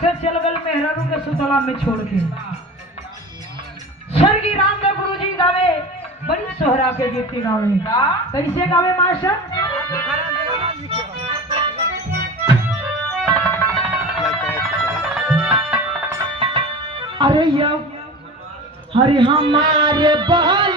देखे चल गल मेहरारू के सुतला में छोड़ के। स्वर्गीय रामदेव गुरु जी गावे बड़ी सोहरा के गीत गावे। कैसे गावे मास्टर? अरे हमारे बाल